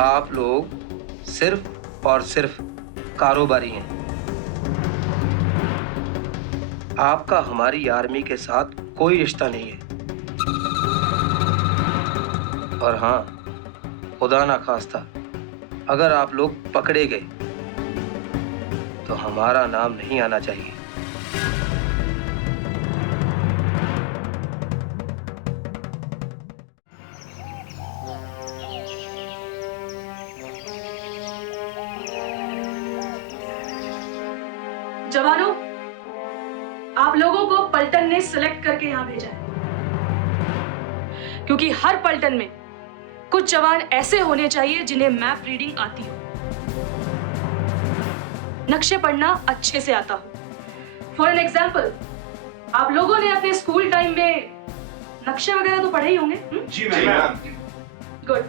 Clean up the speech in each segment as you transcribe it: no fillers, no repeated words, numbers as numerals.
आप लोग सिर्फ और सिर्फ कारोबारी हैं। आपका हमारी आर्मी के साथ कोई रिश्ता नहीं है। और हाँ, खुदा ना खास्ता अगर आप लोग पकड़े गए तो हमारा नाम नहीं आना चाहिए। जवानों, आप लोगों को पलटन ने सिलेक्ट करके यहां भेजा है, क्योंकि हर पलटन में कुछ जवान ऐसे होने चाहिए जिन्हें मैप रीडिंग आती हो, नक्शे पढ़ना अच्छे से आता हो। फॉर एन एग्जाम्पल, आप लोगों ने अपने स्कूल टाइम में नक्शे वगैरह तो पढ़े ही होंगे? जी मैम। गुड।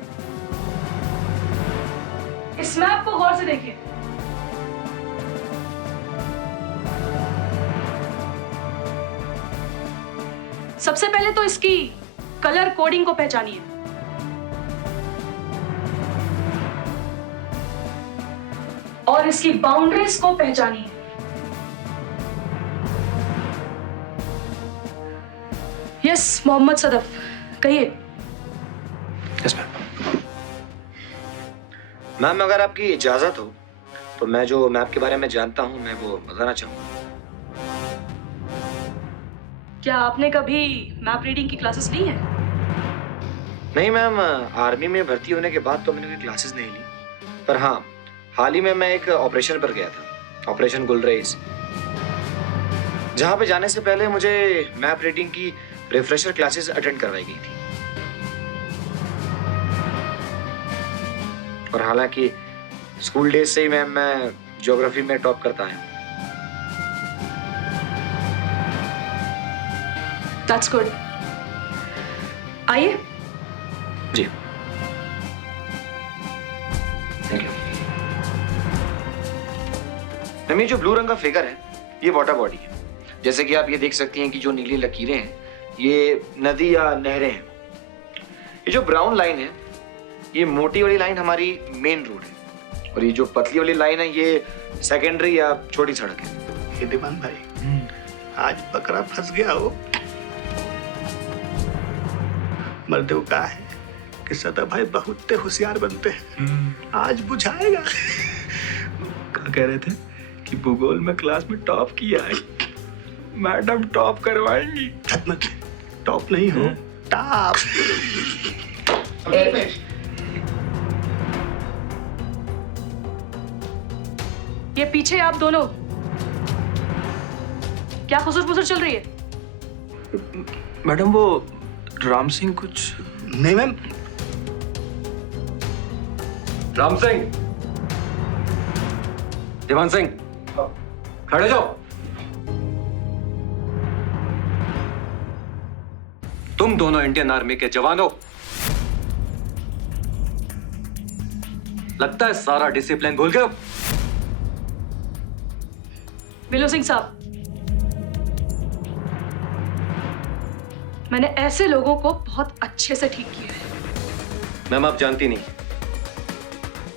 इस मैप को गौर से देखिए। सबसे पहले तो इसकी कलर कोडिंग को पहचानिए। और इसकी बाउंड्रीज को पहचानिए। यस मोहम्मद सदफ, कहिए। यस मैम, अगर आपकी इजाजत हो तो मैं जो मैप के बारे में जानता हूं मैं वो बताना चाहूंगा। क्या आपने कभी मैप रीडिंग की क्लासेस ली हैं? नहीं मैम, आर्मी में भर्ती होने के बाद तो मैंने कोई क्लासेस नहीं ली, पर हाँ, हाल ही में मैं एक ऑपरेशन पर गया था, ऑपरेशन गुलरेज, जहां पे जाने से पहले मुझे मैप रीडिंग की रिफ्रेशर क्लासेस अटेंड करवाई गई थी। और हालांकि स्कूल डेज से ही मैम मैं ज्योग्राफी में टॉप करता है। That's good. आइए। जी थैंक यू मैम। ये जो ब्लू रंग का फिगर है ये वाटर बॉडी है। जैसे कि आप ये देख सकती हैं कि जो नीली लकीरें हैं ये नदी या नहरें हैं। ये जो ब्राउन लाइन है ये मोटी वाली लाइन हमारी मेन रोड है, और ये जो पतली वाली लाइन है ये सेकेंडरी या छोटी सड़क है। ये दीवान भाई, आज बकरा फंस गया हो। मर्दे को कहा है कि सदा भाई बहुत होशियार बनते हैं, आज बुझाएगा। क्या कह रहे थे कि भूगोल में क्लास में टॉप किया है, मैडम टॉप करवाएंगी। मत, टॉप नहीं हो, टॉप। ये पीछे आप दोनों क्या खुसर-फुसर चल रही है? मैडम वो राम सिंह कुछ नहीं मैम। राम सिंह, दीवान सिंह, खड़े जाओ। तुम दोनों इंडियन आर्मी के जवान हो। लगता है सारा डिसिप्लिन भूल गए। बिलो सिंह साहब, मैंने ऐसे लोगों को बहुत अच्छे से ठीक किया है। मैम आप जानती नहीं,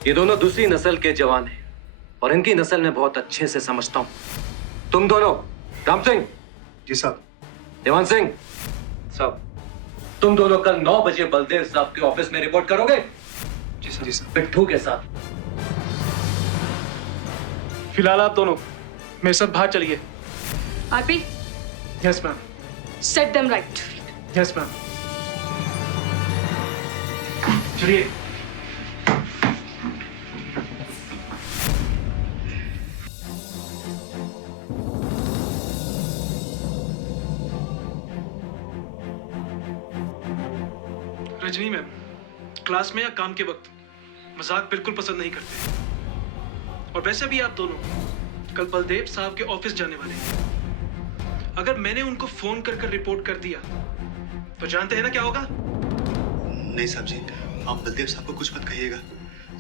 ये दोनों दूसरी नस्ल के जवान हैं और इनकी नस्ल में बहुत अच्छे से समझता हूं। तुम दोनों, राम सिंह जी साहब। दीवान सिंह साहब, तुम दोनों कल 9 बजे बलदेव साहब के ऑफिस में रिपोर्ट करोगे। जी सर। जी सर। पिट्ठू के साथ। फिलहाल आप दोनों मेरे साथ बाहर चलिए। RP, yes ma'am. Set them right. Yes ma'am. चलिए। रजनी मैम क्लास में या काम के वक्त मजाक बिल्कुल पसंद नहीं करते, और वैसे भी आप दोनों कल बलदेव साहब के ऑफिस जाने वाले हैं। अगर मैंने उनको फोन कर रिपोर्ट कर दिया तो जानते हैं ना क्या होगा। नहीं साहब जी, आप बलदेव साहब को कुछ मत कहिएगा।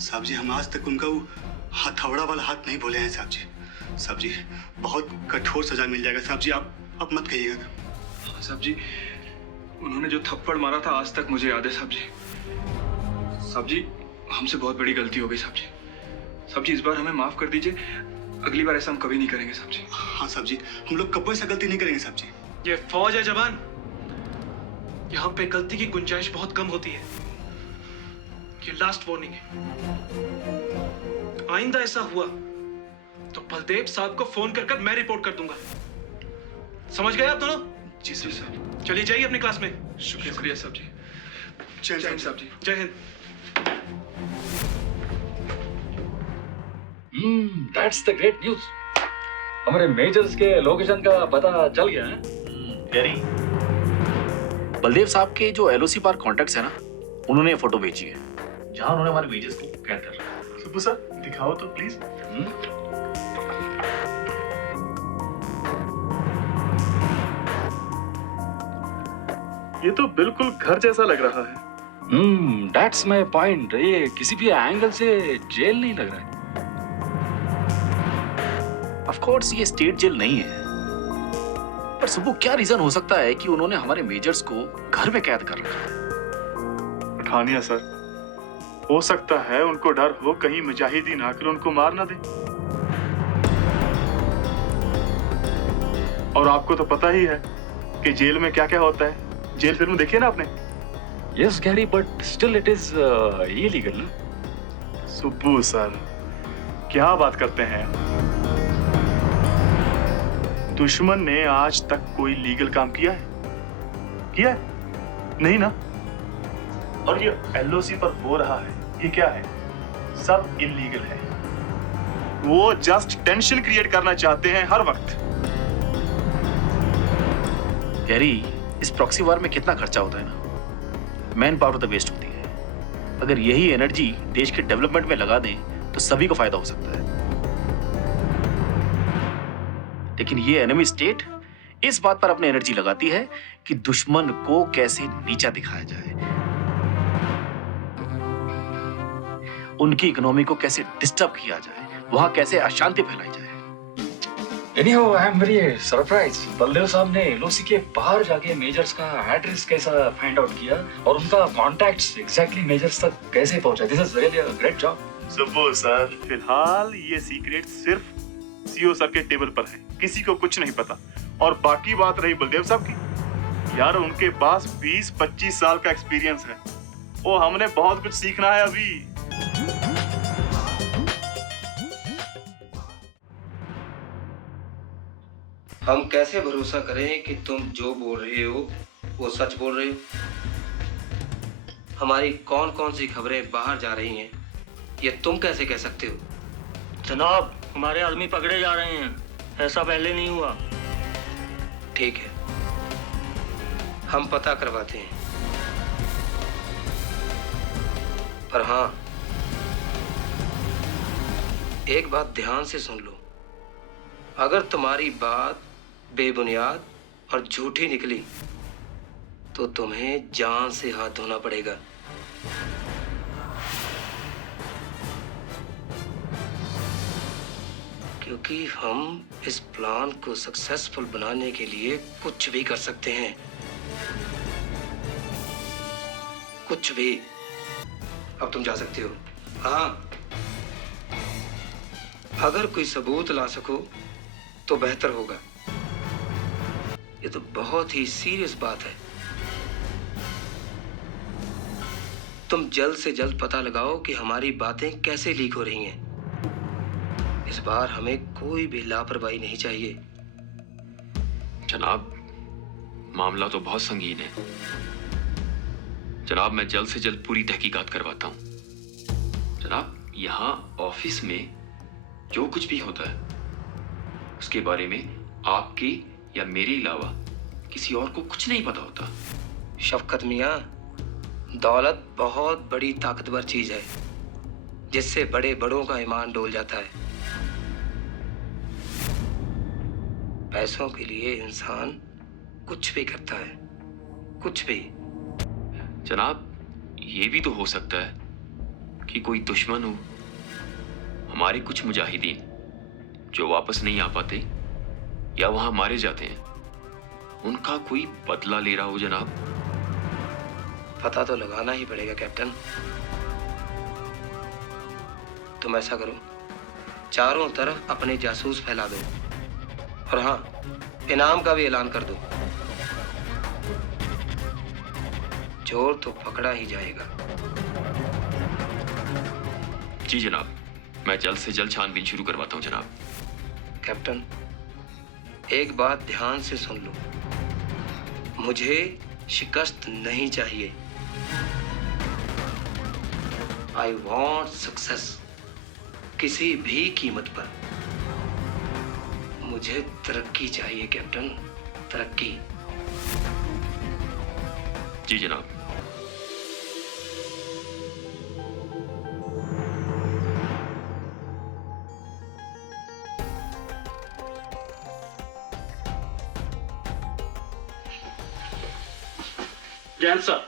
साहब जी, हम आज तक उनका वो हथौड़ा वाला हाथ नहीं बोले हैं साहब जी। साहब जी, बहुत कठोर सजा मिल जाएगा साहब जी, आप मत कहिएगा। साहब जी, उन्होंने जो थप्पड़ मारा था आज तक मुझे याद है साहब जी। साहब जी, हमसे बहुत बड़ी गलती हो गई साहब जी। साहब जी इस बार हमें माफ कर दीजिए, अगली बार ऐसा हम कभी नहीं करेंगे साहब जी। हाँ साहब जी, हम लोग कभी ऐसा गलती नहीं करेंगे साहब जी। ये फौज है जवान, यहाँ पे गलती की गुंजाइश बहुत कम होती है। ये लास्ट वार्निंग है, आइंदा ऐसा हुआ तो बलदेव साहब को फोन कर मैं रिपोर्ट कर दूंगा। समझ गए आप दोनों? जी सर। साहब चलिए जाइए अपनी क्लास में। शुक्रिया साहब जी। जय हिंद साहब जी। जय Hind. That's the great news. हमारे मेजर्स के लोकेशन का पता चल गया है। बलदेव साहब के जो एलओसी पार कॉन्टैक्ट्स है ना, उन्होंने ये फोटो भेजी है जहां उन्होंने हमारे मेजर्स को कैद कर रखा है। सुब्बू सर दिखाओ तो प्लीज। ये तो बिल्कुल घर जैसा लग रहा है। That's my point. ये किसी भी एंगल से जेल नहीं लग रहा है। ऑफ कोर्स ये स्टेट जेल नहीं है, पर सुब्बू क्या रीजन हो सकता है कि उन्होंने हमारे मेजर्स को घर में कैद कर रखा है? पठानिया सर, हो सकता है उनको डर हो कहीं मुजाहिदीन आकर उनको मार ना दे। और आपको तो पता ही है कि जेल में क्या क्या होता है। जेल फिल्म देखी है ना आपने? Yes Gary, but still it is illegal ना? सुब्बू सर क्या बात करते हैं। दुश्मन ने आज तक कोई लीगल काम किया है? नहीं ना। और ये एलओसी पर हो रहा है, ये क्या है? सब इलीगल है। वो जस्ट टेंशन क्रिएट करना चाहते हैं हर वक्त। गैरी, इस प्रॉक्सी वार में कितना खर्चा होता है ना, मैन पावर तो वेस्ट होती है। अगर यही एनर्जी देश के डेवलपमेंट में लगा दें तो सभी को फायदा हो सकता है। लेकिन ये एनिमी स्टेट इस बात पर अपनी एनर्जी लगाती है कि दुश्मन को कैसे नीचा दिखाया जाए, उनकी इकोनॉमी को कैसे डिस्टर्ब किया जाए, वहां कैसे अशांति फैलाई जाए। Anyhow, I am very surprised. Baldev साहब ने एलओसी के बाहर जाके मेजर्स का एड्रेस कैसा फाइंड आउट किया और उनका कॉन्टैक्ट्स एग्जैक्टली मेजर्स तक कैसे पहुंचा। This is really a great job. Subbu sir, फिलहाल ये सीक्रेट सिर्फ सीओ सर के टेबल पर है, किसी को कुछ नहीं पता। और बाकी बात रही बलदेव साहब की, यार उनके पास 20-25 साल का एक्सपीरियंस है। वो हमने बहुत कुछ सीखना है अभी। हम कैसे भरोसा करें कि तुम जो बोल रहे हो वो सच बोल रहे हो? हमारी कौन कौन सी खबरें बाहर जा रही हैं, ये तुम कैसे कह सकते हो? जनाब, हमारे आदमी पकड़े जा रहे हैं, ऐसा पहले नहीं हुआ। ठीक है, हम पता करवाते हैं। पर हाँ, एक बात ध्यान से सुन लो। अगर तुम्हारी बात बेबुनियाद और झूठी निकली तो तुम्हें जान से हाथ धोना पड़ेगा। क्योंकि हम इस प्लान को सक्सेसफुल बनाने के लिए कुछ भी कर सकते हैं, कुछ भी। अब तुम जा सकते हो। हाँ, अगर कोई सबूत ला सको तो बेहतर होगा। ये तो बहुत ही सीरियस बात है। तुम जल्द से जल्द पता लगाओ कि हमारी बातें कैसे लीक हो रही हैं। इस बार हमें कोई भी लापरवाही नहीं चाहिए। जनाब, मामला तो बहुत संगीन है। जनाब, मैं जल्द से जल्द पूरी तहकीकात करवाता हूं। जनाब, यहाँ ऑफिस में जो कुछ भी होता है उसके बारे में आपके या मेरे अलावा किसी और को कुछ नहीं पता होता। शफकत मियाँ, दौलत बहुत बड़ी ताकतवर चीज है जिससे बड़े बड़ों का ईमान डोल जाता है। पैसों के लिए इंसान कुछ भी करता है, कुछ भी। जनाब, ये भी तो हो सकता है कि कोई दुश्मन हो, हमारे कुछ मुजाहिदीन जो वापस नहीं आ पाते या वहां मारे जाते हैं, उनका कोई बदला ले रहा हो। जनाब, पता तो लगाना ही पड़ेगा कैप्टन। तुम ऐसा करो, चारों तरफ अपने जासूस फैला दो और हाँ, इनाम का भी ऐलान कर दो। चोर तो पकड़ा ही जाएगा। जी जनाब, मैं जल्द से जल्द छानबीन शुरू करवाता हूँ जनाब। कैप्टन, एक बात ध्यान से सुन लो, मुझे शिकस्त नहीं चाहिए। आई वॉन्ट सक्सेस, किसी भी कीमत पर। मुझे तरक्की चाहिए कैप्टन, तरक्की। जी जनाब। जैन सर।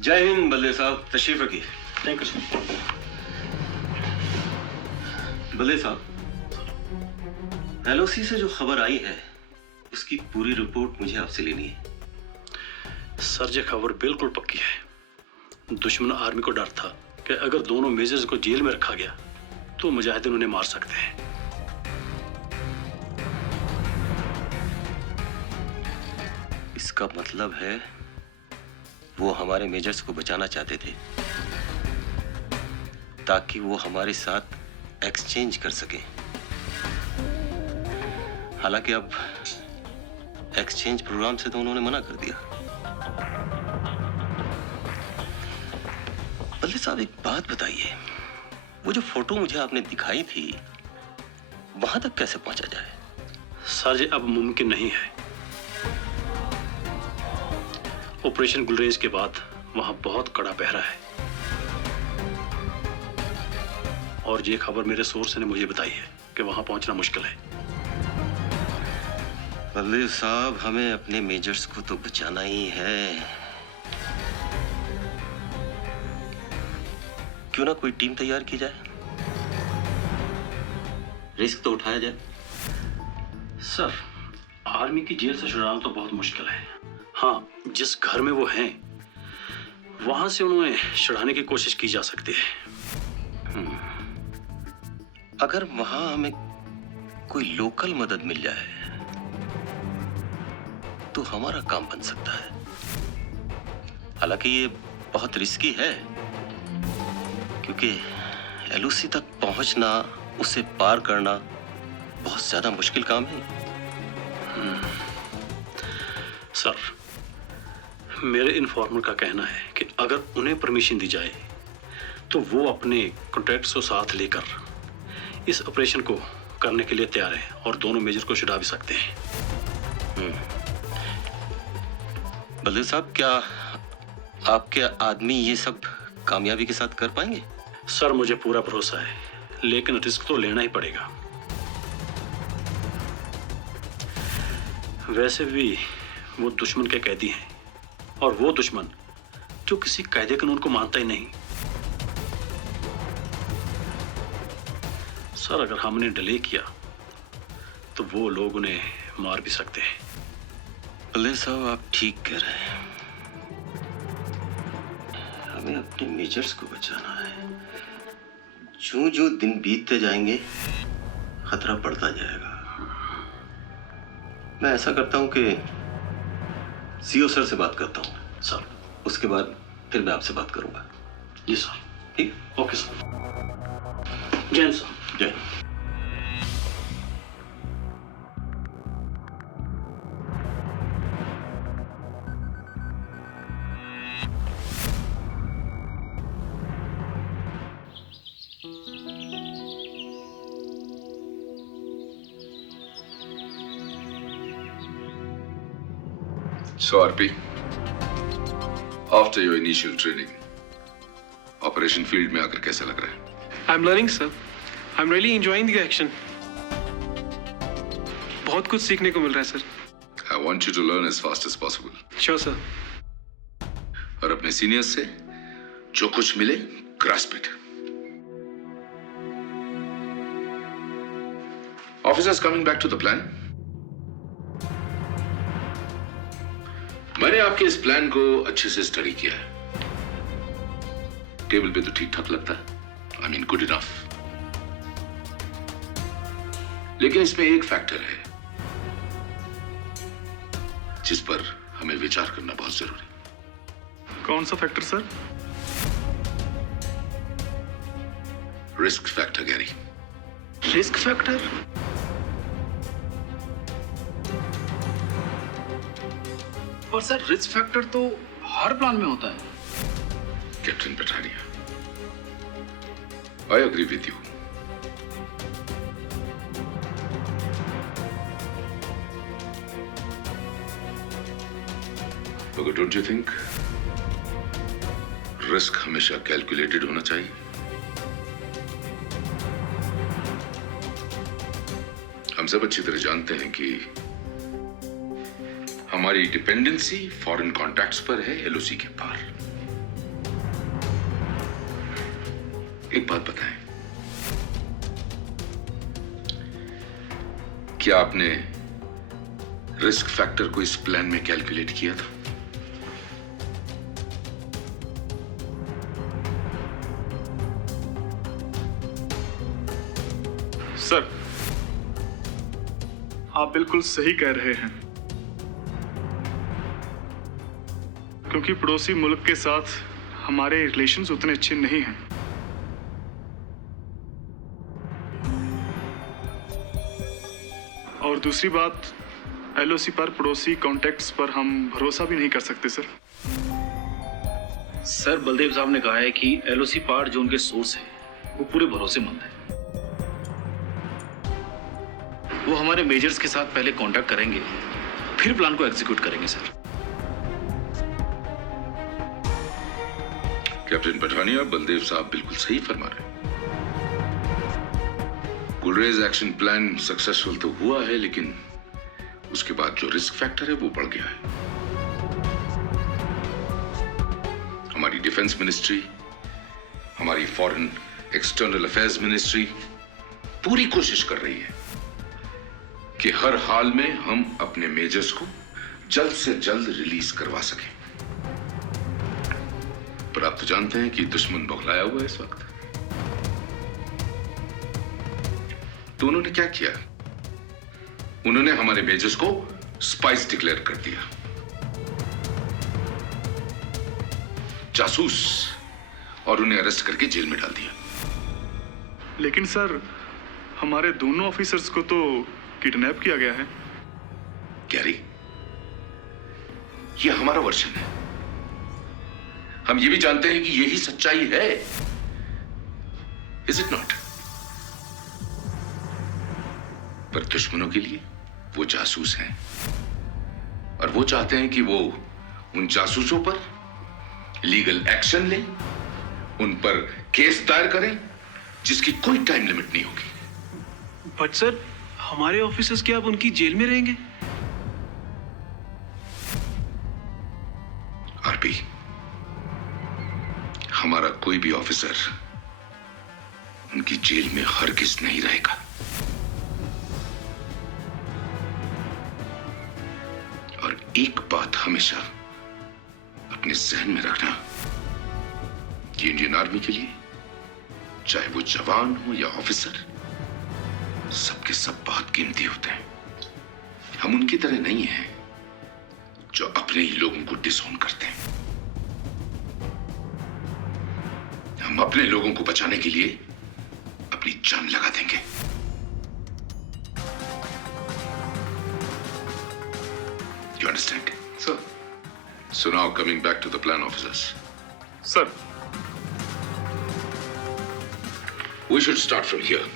जय हिंद बल्ले साहब, तशरीफ रखिए। Thank you sir. बल्ले साहब, एलओसी से जो खबर आई है उसकी पूरी रिपोर्ट मुझे आपसे लेनी है। सर, ये खबर बिल्कुल पक्की है। दुश्मन आर्मी को डर था कि अगर दोनों मेजर्स को जेल में रखा गया तो मुजाहिदीन उन्हें मार सकते हैं। इसका मतलब है वो हमारे मेजर्स को बचाना चाहते थे ताकि वो हमारे साथ एक्सचेंज कर सके। हालांकि अब एक्सचेंज प्रोग्राम से तो उन्होंने मना कर दिया। बल्ले साहब, एक बात बताइए, वो जो फोटो मुझे आपने दिखाई थी वहां तक कैसे पहुंचा जाए? सर, ये अब मुमकिन नहीं है। ऑपरेशन गुलरेज के बाद वहां बहुत कड़ा पहरा है और ये खबर मेरे सोर्स ने मुझे बताई है कि वहां पहुंचना मुश्किल है। बल्ले साहब, हमें अपने मेजर्स को तो बचाना ही है। क्यों ना कोई टीम तैयार की जाए, रिस्क तो उठाया जाए। सर, आर्मी की जेल से छुड़ाना तो बहुत मुश्किल है। हाँ, जिस घर में वो हैं वहां से उन्हें छुड़ाने की कोशिश की जा सकती है। अगर वहां हमें कोई लोकल मदद मिल जाए तो हमारा काम बन सकता है। हालांकि ये बहुत रिस्की है क्योंकि एलओसी तक पहुंचना, उसे पार करना बहुत ज्यादा मुश्किल काम है। सर, मेरे इन्फॉर्मर का कहना है कि अगर उन्हें परमिशन दी जाए तो वो अपने कॉन्ट्रैक्ट्स को साथ लेकर इस ऑपरेशन को करने के लिए तैयार है और दोनों मेजर को छुड़ा भी सकते हैं। बल्ले साहब, क्या आपके आदमी ये सब कामयाबी के साथ कर पाएंगे? सर, मुझे पूरा भरोसा है, लेकिन रिस्क तो लेना ही पड़ेगा। वैसे भी वो दुश्मन के कैदी हैं और वो दुश्मन जो किसी कायदे कानून को मानता ही नहीं। सर, अगर हमने डिले किया तो वो लोग उन्हें मार भी सकते हैं। बल्ले साहब, आप ठीक कह रहे हैं। हमें अपने मेजर्स को बचाना है। जो जो दिन बीतते जाएंगे खतरा बढ़ता जाएगा। मैं ऐसा करता हूं कि सीओ सर से बात करता हूं सर। उसके बाद फिर मैं आपसे बात करूंगा। जी सर। ठीक। Okay sir. जैन सर। जय। So RP, after your initial training, operation field में आकर कैसा लग रहा है? I'm learning, sir. I'm really enjoying the action. बहुत कुछ सीखने को मिल रहा है sir. I want you to learn as fast as possible. Sure, sir. और अपने सीनियर्स से जो कुछ मिले grasp it. Officers, coming back to the plan. मैंने आपके इस प्लान को अच्छे से स्टडी किया है। टेबल पे तो ठीक ठाक लगता है। I mean, good enough. लेकिन इसमें एक फैक्टर है जिस पर हमें विचार करना बहुत जरूरी है। कौन सा factor sir? Risk factor Gary. Risk factor? पर सर रिस्क फैक्टर तो हर प्लान में होता है। Captain Pathania, I agree with you. मगर डोंट यू थिंक रिस्क हमेशा कैलकुलेटेड होना चाहिए? हम सब अच्छी तरह जानते हैं कि हमारी डिपेंडेंसी फॉरेन कॉन्टैक्ट्स पर है, एलओसी के पार। एक बात बताएं, क्या आपने रिस्क फैक्टर को इस प्लान में कैलकुलेट किया था? सर, आप बिल्कुल सही कह रहे हैं, क्योंकि पड़ोसी मुल्क के साथ हमारे रिलेशंस उतने अच्छे नहीं हैं। और दूसरी बात, एलओसी पर पड़ोसी कॉन्टैक्ट्स पर हम भरोसा भी नहीं कर सकते सर। सर बलदेव साहब ने कहा है कि एलओसी पार्ट जो उनके सोर्स है वो पूरे भरोसेमंद है। वो हमारे मेजर्स के साथ पहले कांटेक्ट करेंगे, फिर प्लान को एग्जीक्यूट करेंगे सर। कैप्टन पठानिया, बलदेव साहब बिल्कुल सही फरमा रहे हैं। गुलरेज एक्शन प्लान सक्सेसफुल तो हुआ है, लेकिन उसके बाद जो रिस्क फैक्टर है वो बढ़ गया है। हमारी डिफेंस मिनिस्ट्री, हमारी फॉरेन एक्सटर्नल अफेयर्स मिनिस्ट्री पूरी कोशिश कर रही है कि हर हाल में हम अपने मेजर्स को जल्द से जल्द रिलीज करवा सकें। पर आप तो जानते हैं कि दुश्मन बौखलाया हुआ है इस वक्त। तो उन्होंने क्या किया? उन्होंने हमारे मेजर्स को स्पाइस डिक्लेयर कर दिया, जासूस, और उन्हें अरेस्ट करके जेल में डाल दिया। लेकिन सर, हमारे दोनों ऑफिसर्स को तो किडनैप किया गया है। गैरी, ये हमारा वर्जन है। हम ये भी जानते हैं कि यही सच्चाई है। Is it not? पर दुश्मनों के लिए वो जासूस हैं, और वो चाहते हैं कि वो उन जासूसों पर लीगल एक्शन लें, उन पर केस दायर करें जिसकी कोई टाइम लिमिट नहीं होगी। बट सर, हमारे ऑफिसर्स क्या अब उनकी जेल में रहेंगे? आरपी, हमारा कोई भी ऑफिसर उनकी जेल में हरगिज नहीं रहेगा। और एक बात हमेशा अपने जहन में रखना कि इंडियन आर्मी के लिए, चाहे वो जवान हो या ऑफिसर, सबके सब बहुत कीमती होते हैं। हम उनकी तरह नहीं हैं जो अपने ही लोगों को डिसऑन करते हैं। हम अपने लोगों को बचाने के लिए अपनी जान लगा देंगे। You understand? Sir. So now coming back to the plan, officers. Sir, We should start from here.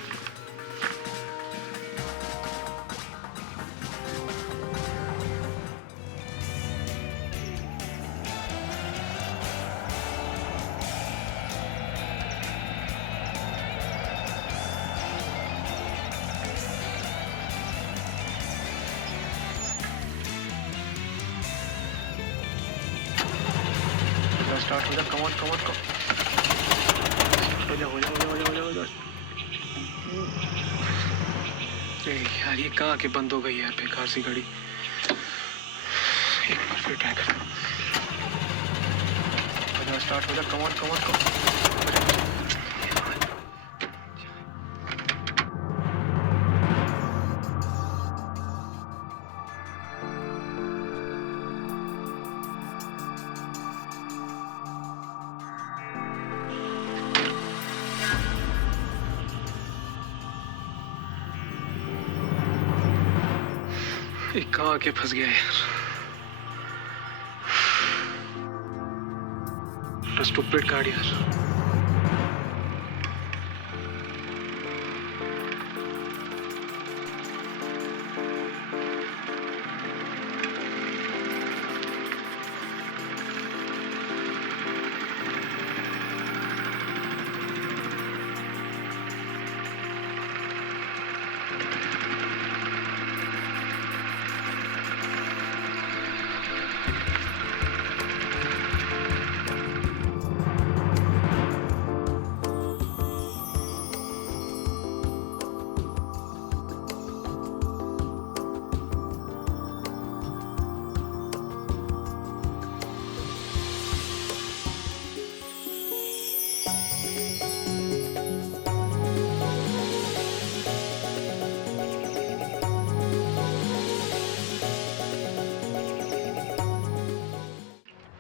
Start हो जा, कम ऑन हो जा। यार, ये कहाँ के बंद हो गई यार, बेकार सी गाड़ी। एक बार फिर ट्राई कर। स्टार्ट हो जा, कम ऑन। कहाँ आके फंस गया यार। स्टूपिड कार्ड यार।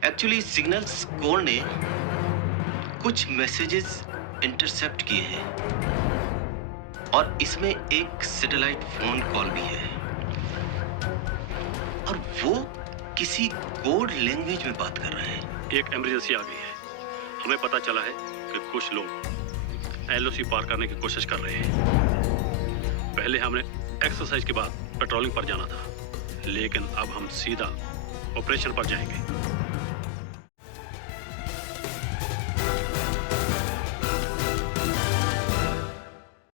एक्चुअली सिग्नल कोर ने कुछ मैसेजेस इंटरसेप्ट किए हैं और इसमें एक सैटेलाइट फोन कॉल भी है और वो किसी कोड लैंग्वेज में बात कर रहे हैं। एक इमरजेंसी आ गई है। हमें पता चला है कि कुछ लोग एलओसी पार करने की कोशिश कर रहे हैं। पहले हमने एक्सरसाइज के बाद पेट्रोलिंग पर जाना था, लेकिन अब हम सीधा ऑपरेशन पर जाएंगे।